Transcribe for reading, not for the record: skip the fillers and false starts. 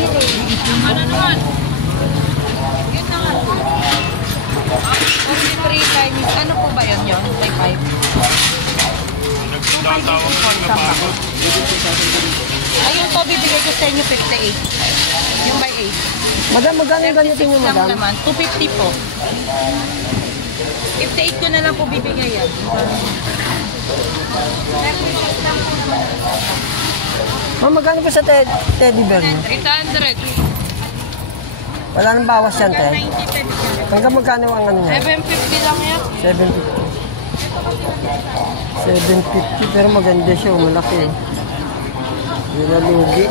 Ano naman? Yun na nga. 43 times, ano po ba yun yun? By 5? Ayun po, bibigay ko sa inyo 58. Yung by 8. Madam, magkano yung ganito nyo, madam? Naman, 250 po. 58 ko na lang po bibigay yan. Ma'am, magkano po sa teddy bear nyo? 300. Wala nang bawas yan, Ted. Hanggang magkano ang ano niya? 750 lang yan. 750. 750, pero maganda siya, malaki. Hindi na lugi.